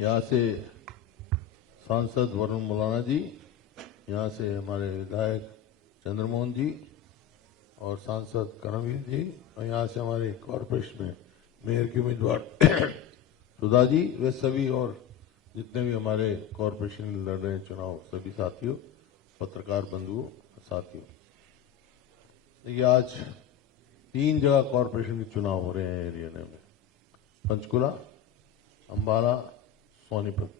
यहाँ से सांसद वरुण मौलाना जी, यहाँ से हमारे विधायक चंद्रमोहन जी और सांसद करणवीर जी, और यहाँ से हमारे कॉर्पोरेशन में मेयर के उम्मीदवार सुधा जी, वे सभी और जितने भी हमारे कॉर्पोरेशन में लड़ रहे हैं चुनाव, सभी साथियों, पत्रकार बंधुओं, साथियों, देखिए आज 3 जगह कॉर्पोरेशन के चुनाव हो रहे हैं हरियाणा में, पंचकुला, अंबाला, सोनीपत।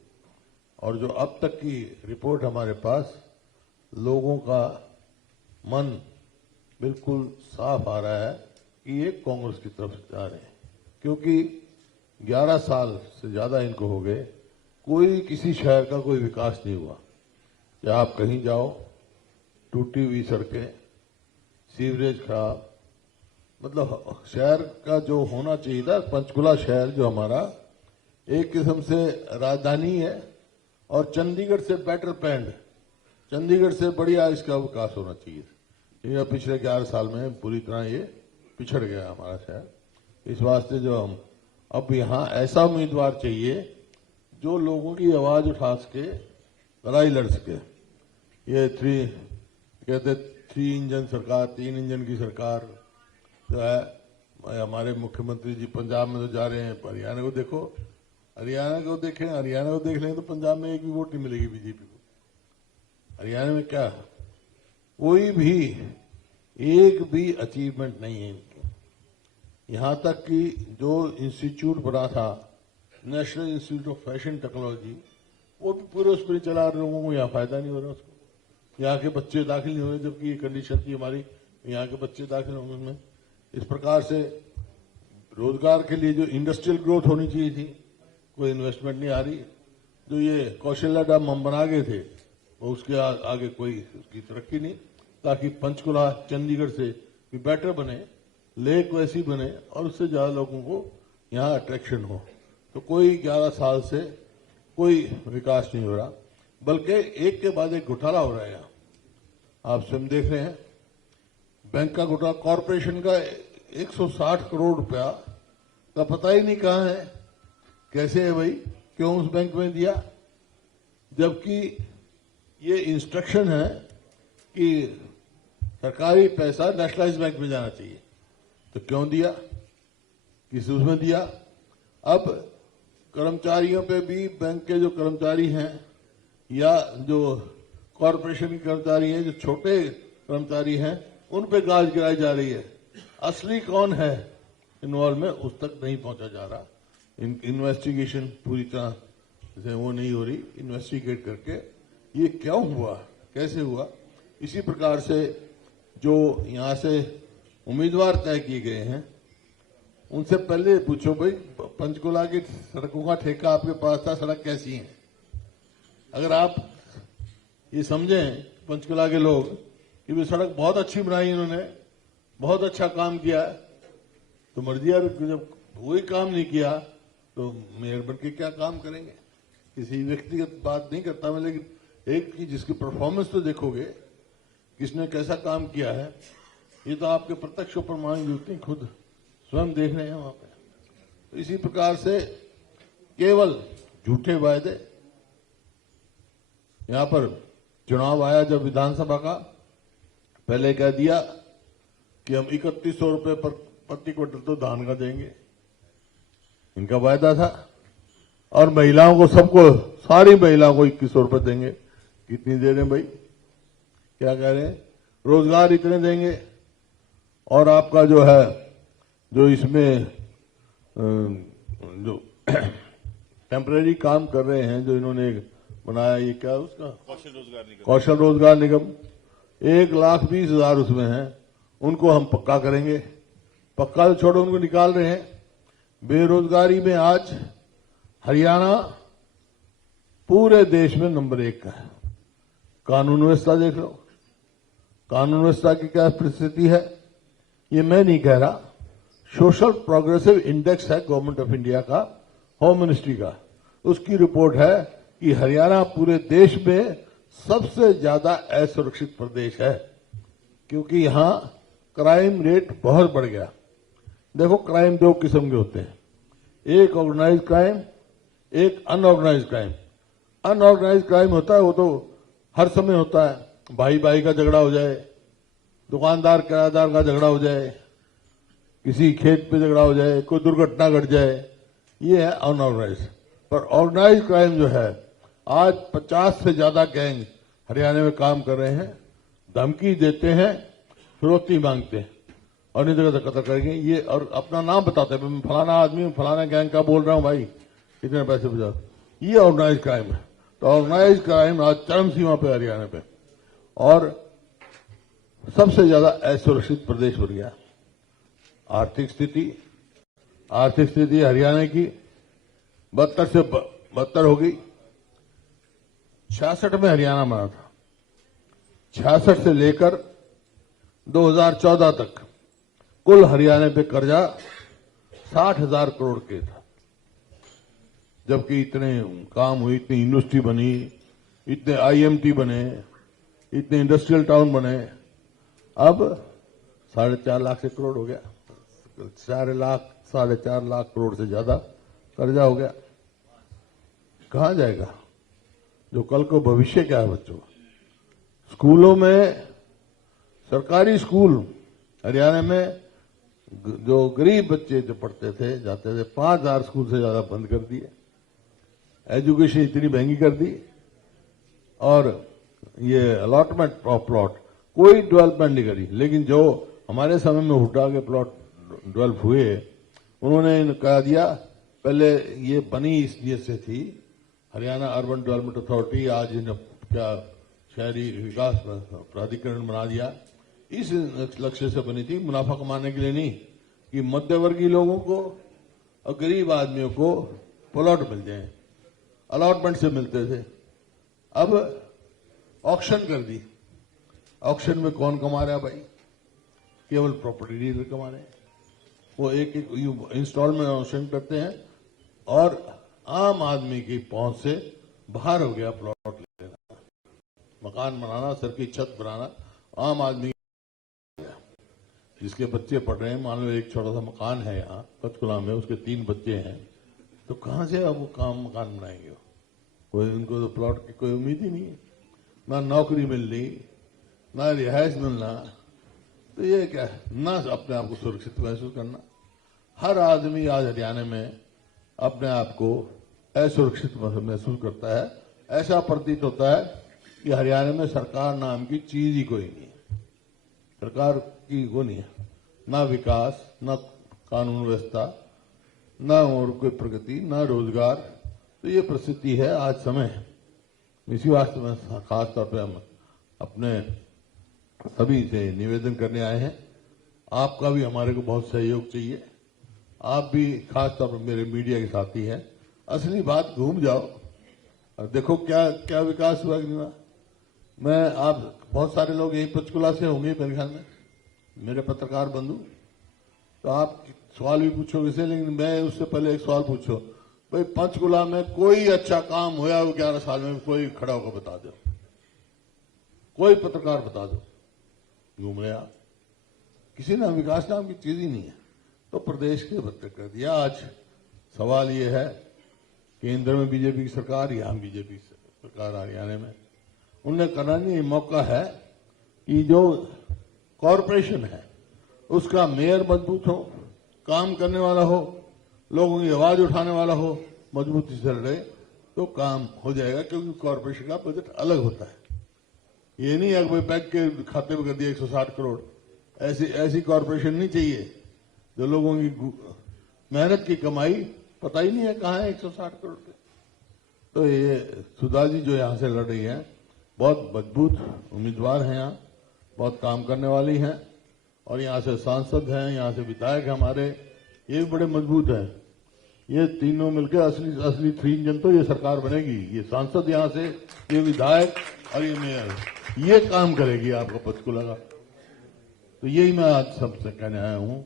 और जो अब तक की रिपोर्ट हमारे पास, लोगों का मन बिल्कुल साफ आ रहा है कि ये कांग्रेस की तरफ जा रहे हैं, क्योंकि 11 साल से ज्यादा इनको हो गए, कोई किसी शहर का कोई विकास नहीं हुआ। या आप कहीं जाओ, टूटी हुई सड़कें, सीवरेज खराब, मतलब शहर का जो होना चाहिए था, पंचकुला शहर जो हमारा एक किस्म से राजधानी है और चंडीगढ़ से बेटर प्लान्ड, चंडीगढ़ से बढ़िया इसका विकास होना चाहिए। ये पिछले 11 साल में पूरी तरह ये पिछड़ गया हमारा शहर। इस वास्ते जो हम अब यहाँ ऐसा उम्मीदवार चाहिए जो लोगों की आवाज उठा सके, लड़ाई लड़ सके। ये 3 इंजन सरकार, 3 इंजन की सरकार जो है, हमारे मुख्यमंत्री जी पंजाब में तो जा रहे हैं, हरियाणा को देखो, हरियाणा को देखें, हरियाणा को देख लें तो पंजाब में एक भी वोट नहीं मिलेगी बीजेपी को। हरियाणा में क्या, कोई भी एक भी अचीवमेंट नहीं है इनकी। यहां तक कि जो इंस्टीट्यूट बना था, national institute of fashion technology, वो भी पूरे उस पर चला रहे, लोगों को यहाँ फायदा नहीं हो रहा उसको। यहाँ के बच्चे दाखिल नहीं हो रहे, जबकि ये कंडीशन थी हमारी, यहाँ के बच्चे दाखिल होंगे उसमें। इस प्रकार से रोजगार के लिए जो इंडस्ट्रियल ग्रोथ होनी चाहिए थी, कोई इन्वेस्टमेंट नहीं आ रही। जो ये कौशल्या डैम हम बना गए थे, वो उसके आगे कोई उसकी तरक्की नहीं, ताकि पंचकुला चंडीगढ़ से भी बेटर बने, लेक वैसी बने और उससे ज्यादा लोगों को यहाँ अट्रैक्शन हो। तो कोई 11 साल से कोई विकास नहीं हो रहा, बल्कि एक के बाद एक घोटाला हो रहा है। यहाँ आप स्वयं देख रहे हैं, बैंक का घोटाला, कॉरपोरेशन का 160 करोड़ रुपया का पता ही नहीं कहां है, कैसे है भाई, क्यों उस बैंक में दिया, जबकि ये इंस्ट्रक्शन है कि सरकारी पैसा नेशनलाइज बैंक में जाना चाहिए। तो क्यों दिया, किस उसमें दिया। अब कर्मचारियों पे भी, बैंक के जो कर्मचारी हैं या जो कॉरपोरेशन के कर्मचारी हैं, जो छोटे कर्मचारी हैं, उन पे गाज गिराई जा रही है। असली कौन है इन्वॉल्व में, उस तक नहीं पहुंचा जा रहा। इन्वेस्टिगेशन पूरी तरह से वो नहीं हो रही, इन्वेस्टिगेट करके ये क्यों हुआ, कैसे हुआ। इसी प्रकार से जो यहां से उम्मीदवार तय किए गए हैं, उनसे पहले पूछो भाई, पंचकुला की सड़कों का ठेका आपके पास था, सड़क कैसी है। अगर आप ये समझें पंचकुला के लोग कि भी सड़क बहुत अच्छी बनाई इन्होंने, बहुत अच्छा काम किया, तो मर्जी है, जब वही काम नहीं किया तो मेयर बन के क्या काम करेंगे। किसी व्यक्तिगत बात नहीं करता मैं, लेकिन एक की जिसकी परफॉर्मेंस तो देखोगे, किसने कैसा काम किया है, ये तो आपके प्रत्यक्ष प्रमाण जुड़ते हैं, खुद स्वयं देख रहे हैं वहां पे। तो इसी प्रकार से केवल झूठे वायदे। यहां पर चुनाव आया जब विधानसभा का, पहले कह दिया कि हम 3100 रुपए पर प्रति क्विंटल तो धान का देंगे, इनका वायदा था। और महिलाओं को, सबको, सारी महिलाओं को 2100 रुपए देंगे। कितनी दे रहे हैं भाई, क्या कह रहे हैं, रोजगार इतने देंगे। और आपका जो है, जो इसमें जो टेम्परेरी काम कर रहे हैं, जो इन्होंने बनाया, ये क्या उसका कौशल रोजगार निगम, 1,20,000 उसमें है, उनको हम पक्का करेंगे। पक्का तो छोड़ो, उनको निकाल रहे हैं। बेरोजगारी में आज हरियाणा पूरे देश में नंबर 1 का है। कानून व्यवस्था देख लो, कानून व्यवस्था की क्या परिस्थिति है, ये मैं नहीं कह रहा, सोशल प्रोग्रेसिव इंडेक्स है गवर्नमेंट ऑफ इंडिया का, होम मिनिस्ट्री का, उसकी रिपोर्ट है कि हरियाणा पूरे देश में सबसे ज्यादा असुरक्षित प्रदेश है, क्योंकि यहां क्राइम रेट बहुत बढ़ गया। देखो, क्राइम 2 किस्म के होते हैं, एक ऑर्गेनाइज्ड क्राइम, एक अनऑर्गेनाइज क्राइम। अनऑर्गेनाइज क्राइम होता है वो तो हर समय होता है, भाई भाई का झगड़ा हो जाए, दुकानदार किराएदार का झगड़ा हो जाए, किसी खेत पे झगड़ा हो जाए, कोई दुर्घटना घट जाए, ये है अनऑर्गेनाइज। पर ऑर्गेनाइज क्राइम जो है, आज 50 से ज्यादा गैंग हरियाणा में काम कर रहे हैं, धमकी देते हैं, फिरौती मांगते हैं और नहीं जगह कत्ल करेंगे ये, और अपना नाम बताते हैं, मैं फलाना आदमी हूं, फलाना गैंग का बोल रहा हूं भाई, इतने पैसे बचा। ये ऑर्गेनाइज क्राइम है। तो ऑर्गेनाइज क्राइम आज चरम सीमा पे हरियाणा पे, और सबसे ज्यादा असुरक्षित प्रदेश बन गया। आर्थिक स्थिति हरियाणा की 72 से 72 हो गई। 66 में हरियाणा बना था, 66 से लेकर 2014 तक कुल हरियाणा पे कर्जा 60,000 करोड़ के था, जबकि इतने काम हुए, इतनी यूनिवर्सिटी बनी, इतने IMT बने, इतने इंडस्ट्रियल टाउन बने। अब 4.5 लाख से करोड़ हो गया, 4.5 लाख करोड़ से ज्यादा कर्जा हो गया। कहां जाएगा? जो कल को भविष्य क्या है बच्चों का? स्कूलों में, सरकारी स्कूल हरियाणा में जो गरीब बच्चे जो पढ़ते थे, जाते थे, 5,000 स्कूल से ज्यादा बंद कर दिए। एजुकेशन इतनी महंगी कर दी, और ये अलॉटमेंट ऑफ प्लॉट कोई डेवलपमेंट नहीं करी। लेकिन जो हमारे समय में हुड्डा के प्लॉट डेवलप हुए, उन्होंने कह दिया, पहले ये बनी इसलिए से थी हरियाणा अर्बन डेवलपमेंट अथॉरिटी, आज इन क्या शहरी विकास प्राधिकरण बना दिया, इस लक्ष्य से बनी थी, मुनाफा कमाने के लिए नहीं, कि मध्यवर्गीय लोगों को और गरीब आदमियों को प्लॉट मिल जाए, अलॉटमेंट से मिलते थे। अब ऑक्शन कर दी। ऑक्शन में कौन कमा रहा है भाई? केवल प्रॉपर्टी डीलर कमा रहे हैं। वो एक एक इंस्टॉलमेंट ऑक्शन करते हैं, और आम आदमी की पहुंच से बाहर हो गया प्लॉट लेना, मकान बनाना, सर की छत बनाना आम आदमी। जिसके बच्चे पढ़ रहे हैं, मान लो एक छोटा सा मकान है यहाँ पंचकुला में, उसके 3 बच्चे हैं, तो कहां से अब वो मकान बनाएंगे? कोई उनको तो प्लॉट की कोई उम्मीद ही नहीं है, ना नौकरी मिलनी, ना रिहायश मिलना। तो ये क्या है, ना अपने आप को सुरक्षित महसूस करना। हर आदमी आज हरियाणा में अपने आप को असुरक्षित महसूस करता है। ऐसा प्रतीत होता है कि हरियाणा में सरकार नाम की चीज ही कोई नहीं है। सरकार की वो नहीं है, ना विकास, ना कानून व्यवस्था, ना और कोई प्रगति, ना रोजगार। तो ये परिस्थिति है आज समय। इसी वास्ते में खास तौर पे हम अपने सभी से निवेदन करने आए हैं, आपका भी हमारे को बहुत सहयोग चाहिए। आप भी खास तौर पर मेरे मीडिया के साथी हैं, असली बात घूम जाओ और देखो क्या क्या विकास हुआ कि नहीं हुआ। मैं आप बहुत सारे लोग यही पंचकुला से होंगे मेरे ख्याल में, मेरे पत्रकार बंधु, तो आप सवाल भी पूछोगे से, लेकिन मैं उससे पहले एक सवाल पूछो भाई, पंचकुला में कोई अच्छा काम हुआ 11 साल में? कोई खड़ा होकर बता दो, कोई पत्रकार बता दो। घूम रहे आप, किसी ने विकास नाम की चीज ही नहीं है, तो प्रदेश के बदतर कर दिया। आज सवाल ये है, केंद्र में बीजेपी की सरकार, यहां बीजेपी सरकार हरियाणा में, उन्हें करना नहीं। मौका है कि जो कॉरपोरेशन है उसका मेयर मजबूत हो, काम करने वाला हो, लोगों की आवाज उठाने वाला हो, मजबूती से लड़े तो काम हो जाएगा। क्योंकि कॉरपोरेशन का बजट अलग होता है। ये नहीं है कि बैंक के खाते में कर दिया 160 करोड़। ऐसी कॉरपोरेशन नहीं चाहिए जो लोगों की मेहनत की कमाई पता ही नहीं है कहां है 160 करोड़ के। तो ये सुधा जी जो यहां से लड़ रही है, बहुत मजबूत उम्मीदवार हैं, यहाँ बहुत काम करने वाली हैं, और यहाँ से सांसद हैं, यहाँ से विधायक हमारे, ये बड़े मजबूत हैं। ये तीनों मिलकर असली 3 इंजन तो ये सरकार बनेगी। ये सांसद यहाँ से, ये विधायक और ये मेयर, ये काम करेगी आपका पंचकुला का। तो यही मैं आज सबसे कहने आया हूं।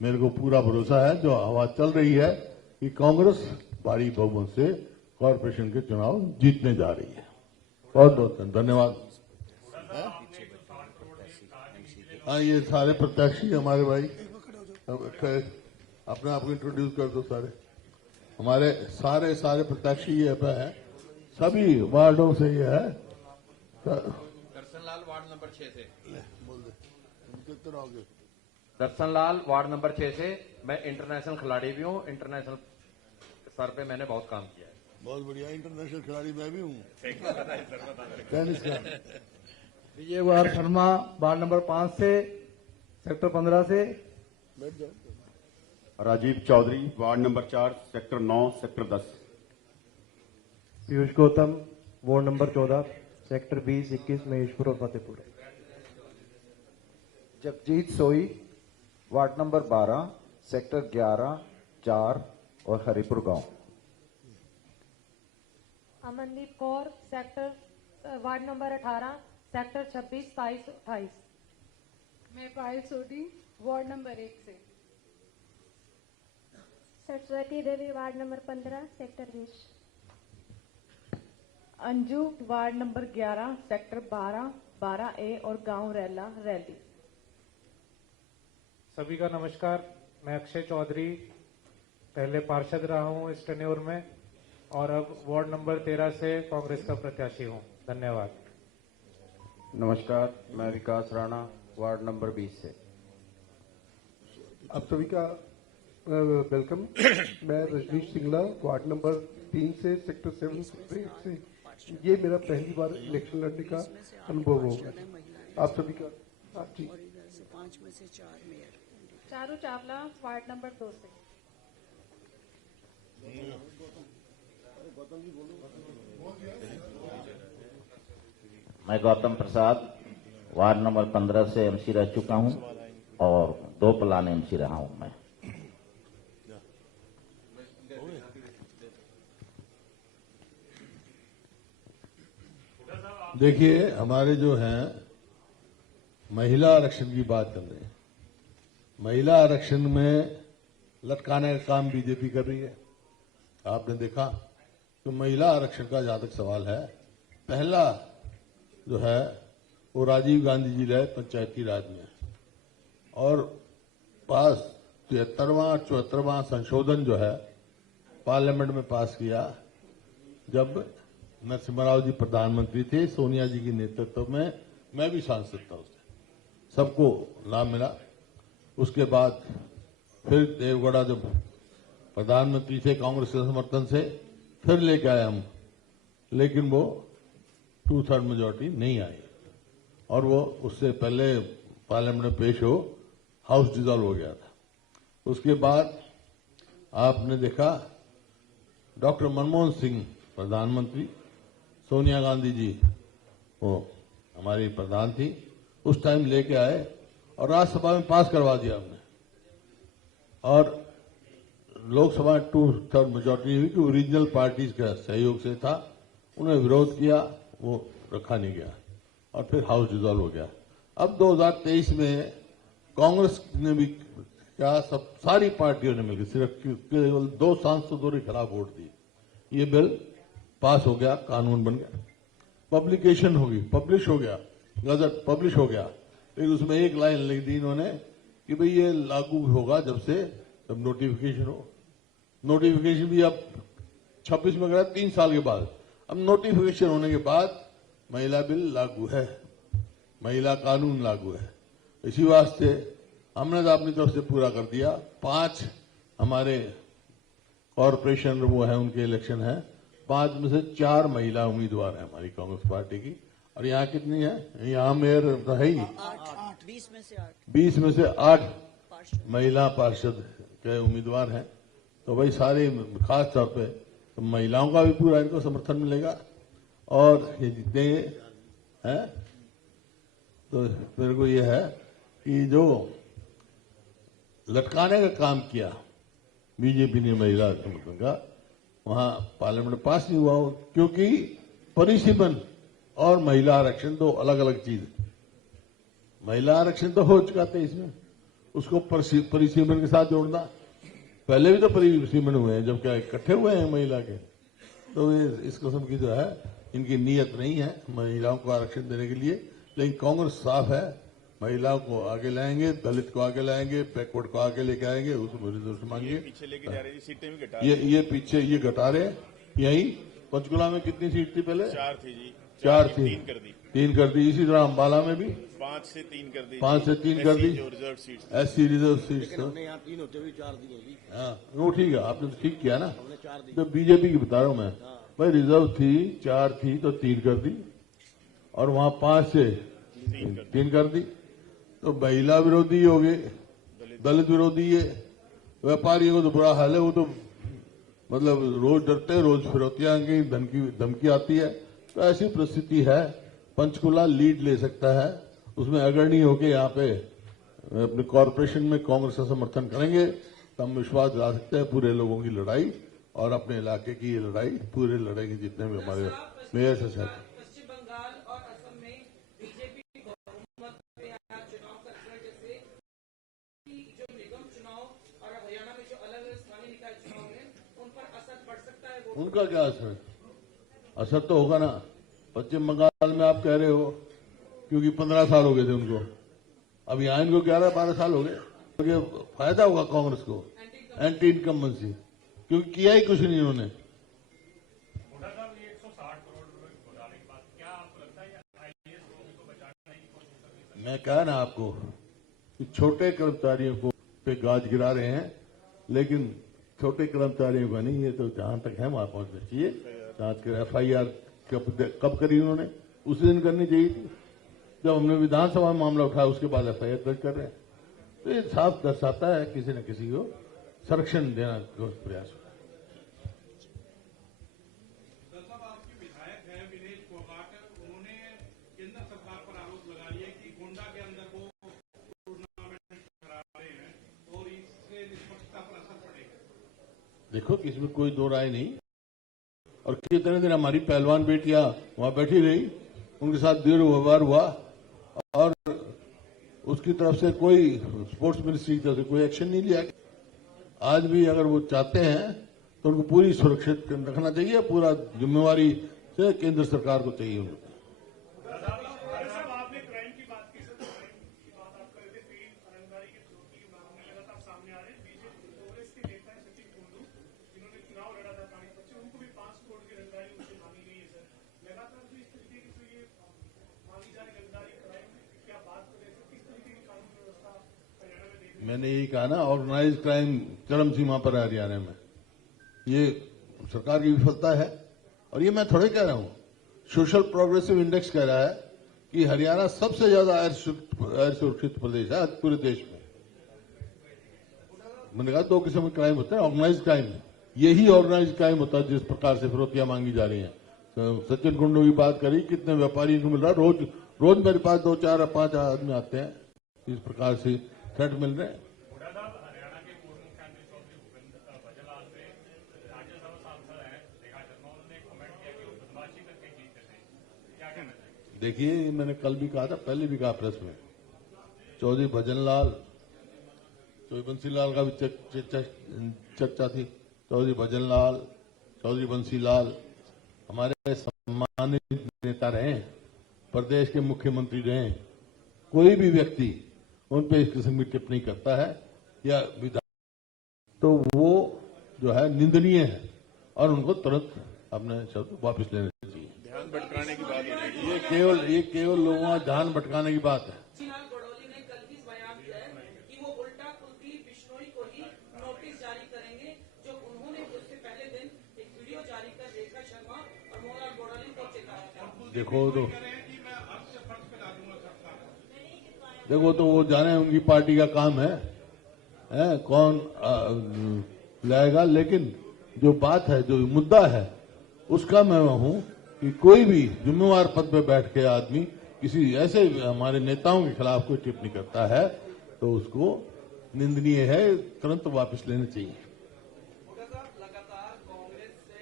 मेरे को पूरा भरोसा है, जो आवाज चल रही है कि कांग्रेस भारी बहुमत से कॉरपोरेशन के चुनाव जीतने जा रही है। बहुत बहुत धन्यवाद। हाँ, ये सारे प्रत्याशी हमारे भाई, अपने आप को इंट्रोड्यूस कर दो सारे। हमारे सारे प्रत्याशी ये पे है, सभी वार्डों से ये है। दर्शनलाल वार्ड नंबर 6 से। बोल दे कितने रहोगे? दर्शनलाल वार्ड नंबर 6 से। मैं इंटरनेशनल खिलाड़ी भी हूँ, इंटरनेशनल स्तर पे मैंने बहुत काम किया है। बहुत बढ़िया, इंटरनेशनल खिलाड़ी मैं भी हूँ टेनिस का। विजय कुमार शर्मा वार्ड नंबर 5 से, सेक्टर 15 से। बैठ जाओ। Rajeev Chaudhary ward number 4 sector 9 sector 10। Piyush Gautam ward number 14 sector 20, 21 Maheshpur और फतेहपुर। जगजीत सोई वार्ड नंबर 12 सेक्टर 11, 4 और हरिपुर गांव। Amandeep Kaur ward number 18 sector 26, 27, 28। मैं पायल सोडी वार्ड नंबर 1 से। Saraswati Devi ward number 15 sector 20। Anju ward number 11 sector 12, 12A और गांव रैला रैली। सभी का नमस्कार। मैं अक्षय चौधरी पहले पार्षद रहा हूं इस टेन्योर में और अब वार्ड नंबर 13 से कांग्रेस का प्रत्याशी हूं। धन्यवाद। नमस्कार, मैं विकास राणा वार्ड नंबर 20 से। आप सभी का वेलकम। मैं रजनीश सिंगला वार्ड नंबर 3 से, सेक्टर 7 से। ये मेरा पहली बार इलेक्शन लड़ने का अनुभव होगा। आप सभी का ठीक। 5 में से 4 mayor. Charu Chawla ward number 2 से। मैं गौतम प्रसाद वार्ड नंबर 15 से एमसी रह चुका हूं और 2 प्लान एमसी रहा हूं मैं। देखिए, हमारे जो हैं महिला आरक्षण की बात कर रहे हैं। महिला आरक्षण में लटकाने का काम बीजेपी कर रही है। आपने देखा तो महिला आरक्षण का जहां तक सवाल है, पहला जो है वो राजीव गांधी जी लाए पंचायती राज में और पास 73वां संशोधन जो है पार्लियामेंट में पास किया जब नरसिम्हा राव जी प्रधानमंत्री थे, सोनिया जी के नेतृत्व में। मैं भी सांसद था उससे, सबको लाभ मिला। उसके बाद फिर देवगौड़ा जब प्रधानमंत्री थे कांग्रेस के समर्थन से, फिर लेके आए हम, लेकिन वो 2/3 मेजोरिटी नहीं आई और वो उससे पहले पार्लियामेंट में पेश हो हाउस डिसॉल्व हो गया था। उसके बाद आपने देखा डॉक्टर मनमोहन सिंह प्रधानमंत्री, सोनिया गांधी जी वो हमारी प्रधान थी, उस टाइम लेके आए और राज्यसभा में पास करवा दिया हमने और लोकसभा 2/3 मेजोरिटी हुई कि ओरिजिनल पार्टीज का सहयोग से था, उन्होंने विरोध किया, वो रखा नहीं गया और फिर हाउस डिसॉल्व हो गया। अब 2023 में कांग्रेस ने भी क्या सारी पार्टियों ने मिलकर सिर्फ केवल 2 सांसदों ने खिलाफ वोट दी, ये बिल पास हो गया, कानून बन गया, पब्लिकेशन होगी, पब्लिश हो गया, गजट पब्लिश हो गया। फिर उसमें एक लाइन लिख दी इन्होंने कि भाई ये लागू होगा जब नोटिफिकेशन हो। नोटिफिकेशन भी अब 26 में करा 3 साल के बाद। अब नोटिफिकेशन होने के बाद महिला बिल लागू है, महिला कानून लागू है। इसी वास्ते हमने तो अपनी तरफ से पूरा कर दिया। 5 हमारे कॉरपोरेशन वो है, उनके इलेक्शन है, 5 में से 4 महिला उम्मीदवार है हमारी कांग्रेस पार्टी की। और यहाँ कितनी है? यहाँ मेयर तो है ही 20 में से 8 महिला पार्षद के उम्मीदवार हैं। तो भाई सारे खास तौर पे तो महिलाओं का भी पूरा इनको समर्थन मिलेगा और ये जितने हैं। तो मेरे को ये है कि जो लटकाने का काम किया बीजेपी ने महिला समर्थन का, वहां पार्लियामेंट पास नहीं हुआ क्योंकि परिसीमन और महिला आरक्षण 2 अलग अलग चीज। महिला आरक्षण तो हो चुका था, इसमें उसको परिसीमन के साथ जोड़ना, पहले भी तो परिसीमन हुए हैं जब क्या इकट्ठे हुए हैं महिला के। तो इस किस्म की जो है इनकी नीयत नहीं है महिलाओं को आरक्षण देने के लिए। लेकिन कांग्रेस साफ है, महिलाओं को आगे लाएंगे, दलित को आगे लाएंगे, बैकवर्ड को आगे लेके आएंगे, उसमें रिजर्वेशन मांगिए। पीछे लेके जा रहे हैं, सीटें भी घटा ये पीछे ये घटा रहे। यही पंचकुला में कितनी सीट थी पहले? 4 थी जी, 4 थी, 3 कर दी, 3 कर दी। इसी तरह अम्बाला में भी 5 से 3 कर दी, 5 से 3 कर दी, जो reserve seat, SC reserve seat. यहाँ 3 होते हुए 4 दी होगी। हाँ वो ठीक है, आपने तो ठीक किया ना। तो बीजेपी की बता रहा हूं मैं भाई, रिजर्व थी 4 थी तो 3 कर दी, और वहां 5 से 3 कर दी। तो महिला विरोधी हो गए, दलित विरोधी है, व्यापारियों को तो बुरा हाल है। वो तो मतलब रोज डरते, रोज फिरौतियां की धमकी आती है। तो ऐसी परिस्थिति है, पंचकुला लीड ले सकता है, उसमें अग्रणी होकर यहाँ पे अपने कॉरपोरेशन में कांग्रेस का समर्थन करेंगे तो हम विश्वास दिला सकते हैं पूरे लोगों की लड़ाई, और अपने इलाके की ये लड़ाई पूरे लड़ाई जितने भी हमारे मेयर से सहमत। पश्चिम बंगाल और असम में बीजेपी बहुमत पे चुनाव का रिजल्ट जैसे जो निगम चुनाव और हरियाणा में जो अलग अलग स्थानीय निकाय चुनाव में उन पर असर पड़ सकता है। उनका क्या असर? असर तो होगा ना। पश्चिम बंगाल में आप कह रहे हो क्योंकि 15 साल हो गए थे उनको, अब यहाँ इनको 11-12 साल हो गए। तो फायदा होगा कांग्रेस को, एंटी इनकम्बेंसी, क्योंकि किया ही कुछ नहीं उन्होंने। मैं कहा ना आपको कि छोटे कर्मचारियों को पे गाज गिरा रहे हैं, लेकिन छोटे कर्मचारियों का नहीं। ये तो जहां तक है वहां पहुंचना चाहिए। जांच कर FIR कब करी उन्होंने? उसी दिन करनी चाहिए थी जब हमने विधानसभा में मामला उठाया, उसके बाद FIR दर्ज कर रहे हैं। तो ये साफ दर्शाता है किसी न किसी को संरक्षण देना का प्रयास। देखो इसमें कोई दो राय नहीं। और कितने दिन हमारी पहलवान बेटियां वहां बैठी रही, उनके साथ दुर्व्यवहार हुआ, और उसकी तरफ से कोई स्पोर्ट्स मिनिस्ट्री की तरफ से कोई एक्शन नहीं लिया। आज भी अगर वो चाहते हैं तो उनको पूरी सुरक्षित रखना चाहिए, पूरा जिम्मेवारी से केंद्र सरकार को चाहिए उनको। मैंने यही कहा ना, ऑर्गेनाइज क्राइम चरम सीमा पर है हरियाणा में। ये सरकार की विफलता है, और ये मैं थोड़े कह रहा हूं, सोशल प्रोग्रेसिव इंडेक्स कह रहा है कि हरियाणा सबसे ज्यादा गैर सुरक्षित प्रदेश है पूरे देश में। मैंने कहा 2 किस्म के क्राइम होते हैं, ऑर्गेनाइज क्राइम, यही ऑर्गेनाइज क्राइम होता है जिस प्रकार से फिरौतियां मांगी जा रही हैं। सचिन कुंडू की बात करी, कितने व्यापारियों को मिल रहा, रोज मेरे पास 2, 4, 5 आदमी आते हैं, इस प्रकार से थ्रेट मिल रहे हैं। देखिए मैंने कल भी कहा था, पहले भी कहा प्रेस में, चौधरी भजनलाल, चौधरी बंसीलाल का भी चर्चा थी। चौधरी भजनलाल, चौधरी बंसीलाल हमारे सम्मानित नेता रहे, प्रदेश के मुख्यमंत्री रहे। कोई भी व्यक्ति उन पे इस किस्म की टिप्पणी करता है या विधान, तो वो जो है निंदनीय है, और उनको तुरंत अपने शब्द वापस लेने चाहिए। ध्यान भटकाने की बात है। ये केवल लोगों का ध्यान भटकाने की बात है। गडोली ने कल भी बयान दिया है कि वो उल्टा कुलदीप बिश्नोई को ही नोटिस जारी करेंगे, जो उन्होंने उससे पहले दिन एक वीडियो जारी कर रेखा शर्मा और मोहनलाल गडोली को चेताया था। देखो तो वो जाने उनकी पार्टी का काम है कौन लाएगा, लेकिन जो बात है, जो मुद्दा है, उसका मैं हूं कि कोई भी जिम्मेवार पद पे बैठ के आदमी किसी ऐसे हमारे नेताओं के खिलाफ कोई टिप्पणी करता है तो उसको निंदनीय है, तुरंत वापस लेना चाहिए। लगातार कांग्रेस से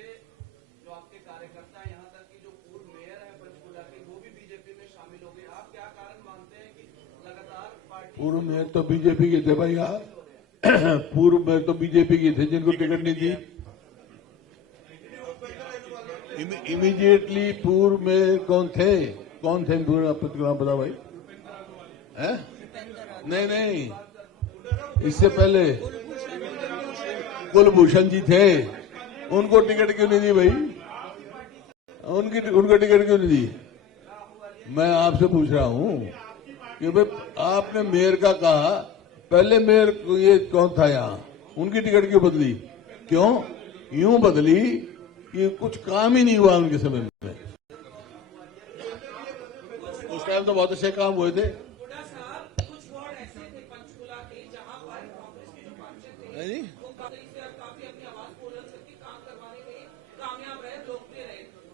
जो आपके कार्यकर्ता है, यहाँ तक कि जो पूर्व मेयर है पंचकुला के, वो भी बीजेपी में शामिल हो गए। आप क्या कारण मानते हैं कि लगातार पार्टी? पूर्व मेयर तो बीजेपी के थे भैया, पूर्व मेयर तो बीजेपी के थे जिनको टिकट नहीं दी। इमीडिएटली पूर्व मेयर कौन थे पूरा पता भाई है? नहीं, इससे पहले कुलभूषण जी थे, उनको टिकट क्यों नहीं दी भाई? उनको टिकट क्यों नहीं दी? मैं आपसे पूछ रहा हूं कि भाई आपने मेयर का कहा, पहले मेयर ये कौन था यहाँ, उनकी टिकट क्यों बदली? क्यों यूं बदली कि कुछ काम ही नहीं हुआ उनके समय में। उस टाइम तो बहुत अच्छे काम हुए थे।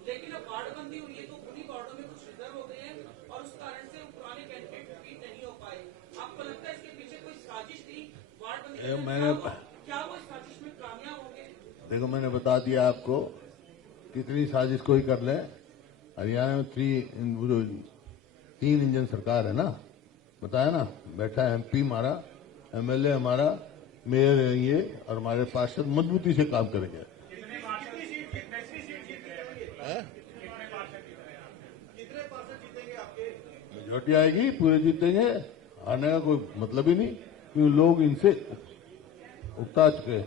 लेकिन अब वार्डबंदी हुई है तो उन्हीं वार्डों में कुछ रिजर्व हो गए हैं और उस कारण से पुराने कैंडिडेट रिपीट नहीं हो पाए। आपको लगता है इसके पीछे कोई साजिश थी वार्डबंदी? क्या वो इस साजिश में कामयाब हो गए? देखो, मैंने बता दिया आपको, कितनी साजिश कोई कर ले, हरियाणा में 3 इंजन सरकार है ना, बताया ना, बैठा है MP हमारा, MLA हमारा, मेयर है ये, और हमारे पार्षद मजबूती से काम करेंगे। मेजोरिटी आएगी, पूरे जीतेंगे, आने का कोई मतलब ही नहीं, क्योंकि लोग इनसे उकता चुके हैं।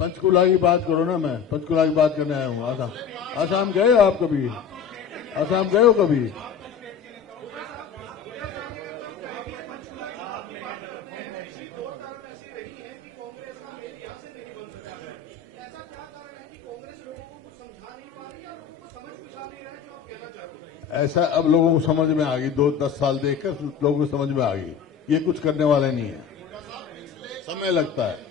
पंचकुला की बात करो ना, मैं पंचकुला की बात करने आया हूँ। आसाम गए हो आप कभी? आसाम गए हो कभी? ऐसा अब लोगों को समझ में आ गई, 2-10 साल देखकर लोगों को समझ में आ गई, ये कुछ करने वाले नहीं है, समय लगता है।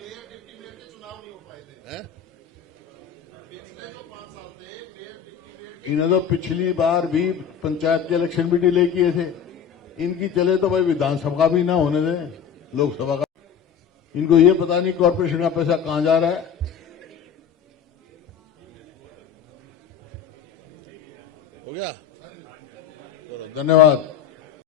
इन्हें तो पिछली बार भी पंचायत के इलेक्शन भी डिले किए थे, इनकी चले तो भाई विधानसभा भी ना होने दें, लोकसभा का। इनको ये पता नहीं कॉर्पोरेशन का पैसा कहां जा रहा है। हो गया, धन्यवाद।